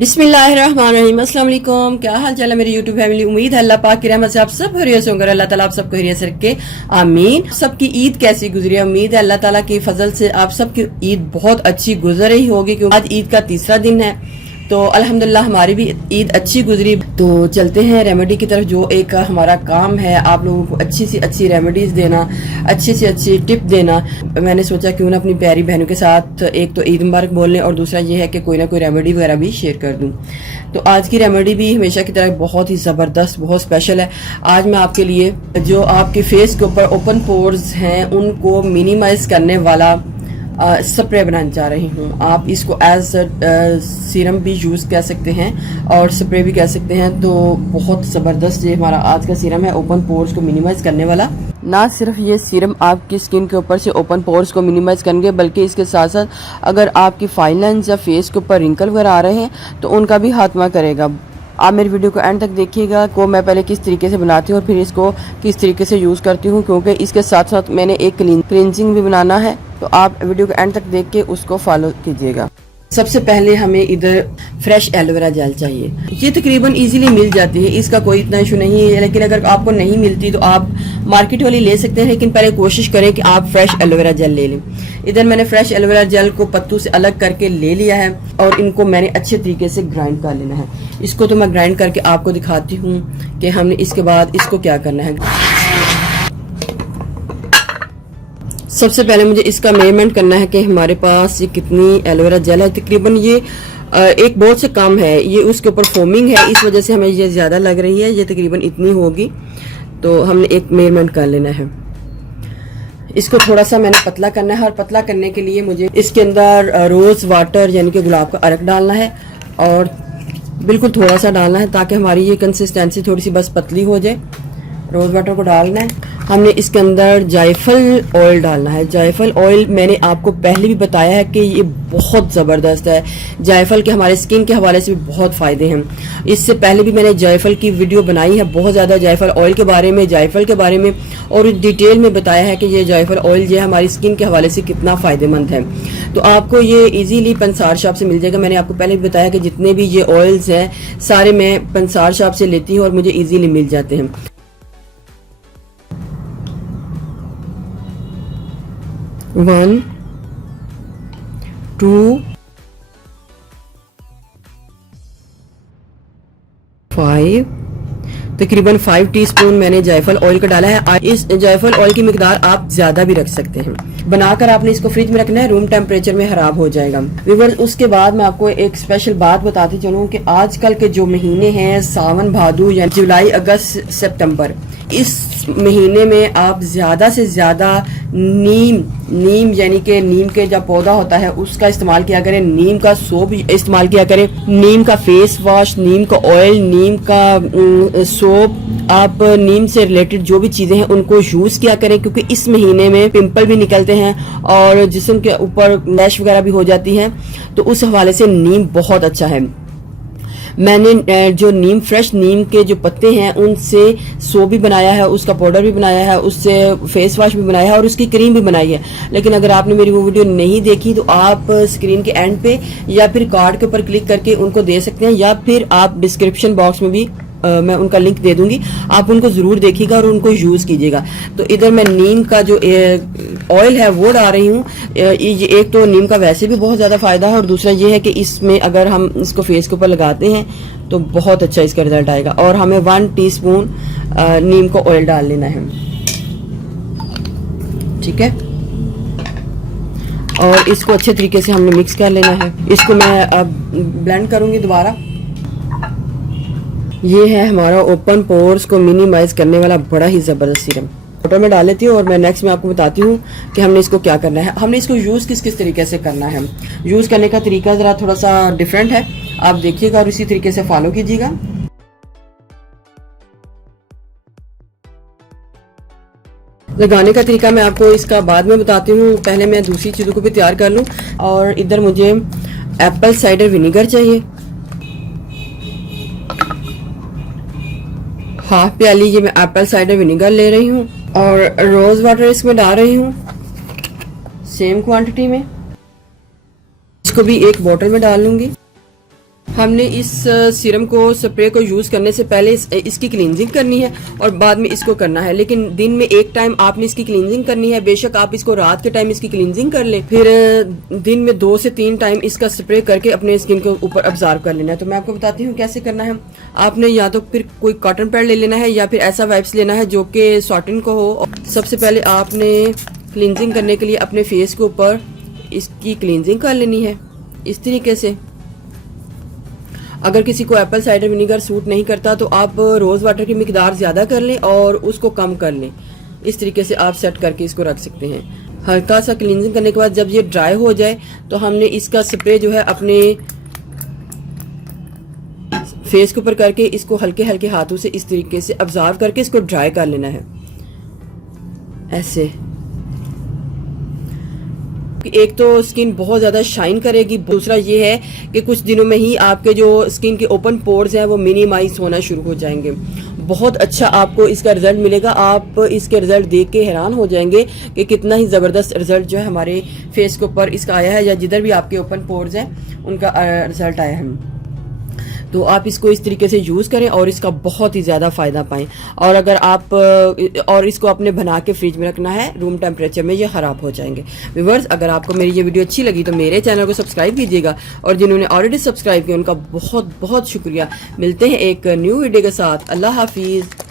बिस्मिल्लाहिर्रहमानिर्रहीम। अस्सलाम वालेकुम। क्या हाल चाल है मेरी यूट्यूब फैमिली। उम्मीद है अल्लाह पाक की रहमत से आप सब खैरियत से होंगे। अल्लाह ताला आप सबको खैरियत से रखे, आमीन। सबकी ईद कैसी गुजरी है? उम्मीद है अल्लाह ताला की फजल से आप सबकी ईद बहुत अच्छी गुजर रही होगी, क्योंकि आज ईद का तीसरा दिन है। तो अल्हम्दुलिल्लाह हमारी भी ईद अच्छी गुजरी। तो चलते हैं रेमेडी की तरफ, जो एक हमारा काम है आप लोगों को अच्छी सी अच्छी रेमेडीज देना, अच्छी सी अच्छी टिप देना। मैंने सोचा क्यों ना अपनी प्यारी बहनों के साथ एक तो ईद मुबारक बोल लें, और दूसरा ये है कि कोई ना कोई रेमेडी वगैरह भी शेयर कर दूं। तो आज की रेमेडी भी हमेशा की तरह बहुत ही ज़बरदस्त, बहुत स्पेशल है। आज मैं आपके लिए जो आपके फेस के ऊपर ओपन पोर्स हैं उनको मिनिमाइज करने वाला स्प्रे बनाना चाह रही हूँ। आप इसको एज सीरम भी यूज़ कर सकते हैं और स्प्रे भी कह सकते हैं। तो बहुत ज़बरदस्त ये हमारा आज का सीरम है, ओपन पोर्स को मिनिमाइज करने वाला। ना सिर्फ ये सीरम आपकी स्किन के ऊपर से ओपन पोर्स को मिनिमाइज करेंगे, बल्कि इसके साथ साथ अगर आपकी फाइन लाइन्स या फेस के ऊपर रिंकल वगैरह आ रहे हैं तो उनका भी खात्मा करेगा। आप मेरी वीडियो को एंड तक देखिएगा को मैं पहले किस तरीके से बनाती हूँ और फिर इसको किस तरीके से यूज़ करती हूँ, क्योंकि इसके साथ साथ मैंने एक क्लींजिंग भी बनाना है। तो आप वीडियो को एंड तक देख के उसको फॉलो कीजिएगा। सबसे पहले हमें इधर फ्रेश एलोवेरा जेल चाहिए। ये तकरीबन इजीली मिल जाती है, इसका कोई इतना इशू नहीं है। लेकिन अगर आपको नहीं मिलती तो आप मार्केट वाली ले सकते हैं, लेकिन पहले कोशिश करें कि आप फ्रेश एलोवेरा जेल ले लें। इधर मैंने फ्रेश एलोवेरा जेल को पत्तों से अलग करके ले लिया है और इनको मैंने अच्छे तरीके से ग्राइंड कर लेना है। इसको तो मैं ग्राइंड करके आपको दिखाती हूँ कि हमने इसके बाद इसको क्या करना है। सबसे पहले मुझे इसका मेजरमेंट करना है कि हमारे पास ये कितनी एलोवेरा जेल है। तकरीबन ये एक बहुत से कम है, ये उसके ऊपर फोमिंग है, इस वजह से हमें ये ज़्यादा लग रही है। ये तकरीबन इतनी होगी, तो हमने एक मेजरमेंट कर लेना है। इसको थोड़ा सा मैंने पतला करना है और पतला करने के लिए मुझे इसके अंदर रोज़ वाटर यानी कि गुलाब का अर्क डालना है और बिल्कुल थोड़ा सा डालना है ताकि हमारी ये कंसिस्टेंसी थोड़ी सी बस पतली हो जाए। रोज़ वाटर को डालना है। हमने इसके अंदर जायफल ऑयल डालना है। जायफल ऑयल मैंने आपको पहले भी बताया है कि ये बहुत ज़बरदस्त है। जायफल के हमारे स्किन के हवाले से भी बहुत फ़ायदे हैं। इससे पहले भी मैंने जायफल की वीडियो बनाई है बहुत ज़्यादा, जायफल ऑयल के बारे में, जायफल के बारे में, और डिटेल में बताया है कि ये जायफल ऑयल जो है हमारी स्किन के हवाले से कितना फ़ायदेमंद है। तो आपको ये इजीली पंसार शॉप से मिल जाएगा। मैंने आपको पहले भी बताया कि जितने भी ये ऑयल्स हैं सारे मैं पंसार शॉप से लेती हूँ और मुझे ईजीली मिल जाते हैं। 1 2 5 तकरीबन 5 टीस्पून मैंने जायफल ऑयल का डाला है। इस जायफल ऑयल की मिकदार आप ज्यादा भी रख सकते हैं। बनाकर आपने इसको फ्रिज में रखना है, रूम टेम्परेचर में खराब हो जाएगा। व्यूअर्स, उसके बाद मैं आपको एक स्पेशल बात बताती चलूँ कि आजकल के जो महीने हैं सावन भादो या जुलाई अगस्त सितंबर, इस महीने में आप ज़्यादा से ज़्यादा नीम यानी कि नीम के जब पौधा होता है उसका इस्तेमाल किया करें। नीम का सोप इस्तेमाल किया करें, नीम का फेस वॉश, नीम का ऑयल, नीम का सोप, आप नीम से रिलेटेड जो भी चीज़ें हैं उनको यूज़ किया करें, क्योंकि इस महीने में पिंपल भी निकलते हैं और जिस्म के ऊपर रैश वगैरह भी हो जाती है। तो उस हवाले से नीम बहुत अच्छा है। मैंने जो फ्रेश नीम के जो पत्ते हैं उनसे सोप भी बनाया है, उसका पाउडर भी बनाया है, उससे फेस वॉश भी बनाया है और उसकी क्रीम भी बनाई है। लेकिन अगर आपने मेरी वो वीडियो नहीं देखी तो आप स्क्रीन के एंड पे या फिर कार्ड के ऊपर क्लिक करके उनको दे सकते हैं, या फिर आप डिस्क्रिप्शन बॉक्स में भी मैं उनका लिंक दे दूंगी, आप उनको ज़रूर देखिएगा और उनको यूज़ कीजिएगा। तो इधर मैं नीम का जो ऑयल है वो डाल रही हूँ। ये एक तो नीम का वैसे भी बहुत ज़्यादा फ़ायदा है और दूसरा ये है कि इसमें अगर हम इसको फेस के ऊपर लगाते हैं तो बहुत अच्छा इसका रिजल्ट आएगा। और हमें 1 टीस्पून नीम का ऑयल डाल लेना है, ठीक है। और इसको अच्छे तरीके से हमने मिक्स कर लेना है। इसको मैं अब ब्लेंड करूँगी दोबारा। ये है हमारा ओपन पोर्स को मिनिमाइज करने वाला बड़ा ही ज़बरदस्त सीरम। फोटो में डाल लेती हूँ और मैं नेक्स्ट में आपको बताती हूँ कि हमने इसको क्या करना है। हमने इसको यूज़ किस तरीके से करना है। यूज़ करने का तरीका ज़रा थोड़ा सा डिफरेंट है, आप देखिएगा और इसी तरीके से फॉलो कीजिएगा। लगाने का तरीका मैं आपको इसका बाद में बताती हूँ, पहले मैं दूसरी चीज़ों को भी तैयार कर लूँ। और इधर मुझे एप्पल साइडर विनीगर चाहिए, हाफ प्याली ये मैं एप्पल साइडर विनीगर ले रही हूँ और रोज़ वाटर इसमें डाल रही हूँ सेम क्वांटिटी में। इसको भी एक बोतल में डाल लूँगी। हमने इस सीरम को स्प्रे को यूज़ करने से पहले इसकी क्लींजिंग करनी है और बाद में इसको करना है, लेकिन दिन में एक टाइम आपने इसकी क्लींजिंग करनी है। बेशक आप इसको रात के टाइम इसकी क्लींजिंग कर लें, फिर दिन में 2 से 3 टाइम इसका स्प्रे करके अपने स्किन के ऊपर ऑब्जर्व कर लेना है। तो मैं आपको बताती हूँ कैसे करना है। आपने या तो फिर कोई कॉटन पैड ले लेना है या फिर ऐसा वाइप्स लेना है जो कि सॉटिन को हो। सबसे पहले आपने क्लींजिंग करने के लिए अपने फेस के ऊपर इसकी क्लींजिंग कर लेनी है इस तरीके से। अगर किसी को एप्पल साइडर विनीगर सूट नहीं करता तो आप रोज़ वाटर की मिकदार ज़्यादा कर लें और उसको कम कर लें। इस तरीके से आप सेट करके इसको रख सकते हैं। हल्का सा क्लींजिंग करने के बाद जब ये ड्राई हो जाए तो हमने इसका स्प्रे जो है अपने फेस के ऊपर करके इसको हल्के हल्के हाथों से इस तरीके से ऑब्जर्व करके इसको ड्राई कर लेना है ऐसे। एक तो स्किन बहुत ज़्यादा शाइन करेगी, दूसरा ये है कि कुछ दिनों में ही आपके जो स्किन के ओपन पोर्स हैं वो मिनिमाइज होना शुरू हो जाएंगे। बहुत अच्छा आपको इसका रिजल्ट मिलेगा। आप इसके रिजल्ट देख के हैरान हो जाएंगे कि कितना ही ज़बरदस्त रिजल्ट जो है हमारे फेस के ऊपर इसका आया है, या जिधर भी आपके ओपन पोर्स हैं उनका रिजल्ट आया है। तो आप इसको इस तरीके से यूज़ करें और इसका बहुत ही ज़्यादा फ़ायदा पाएं। और अगर आप और इसको अपने बना के फ्रिज में रखना है रूम टेम्परेचर में, ये ख़राब हो जाएंगे। व्यूअर्स, अगर आपको मेरी ये वीडियो अच्छी लगी तो मेरे चैनल को सब्सक्राइब कीजिएगा, और जिन्होंने ऑलरेडी सब्सक्राइब किया उनका बहुत बहुत शुक्रिया। मिलते हैं एक न्यू वीडियो के साथ। अल्लाह हाफिज़।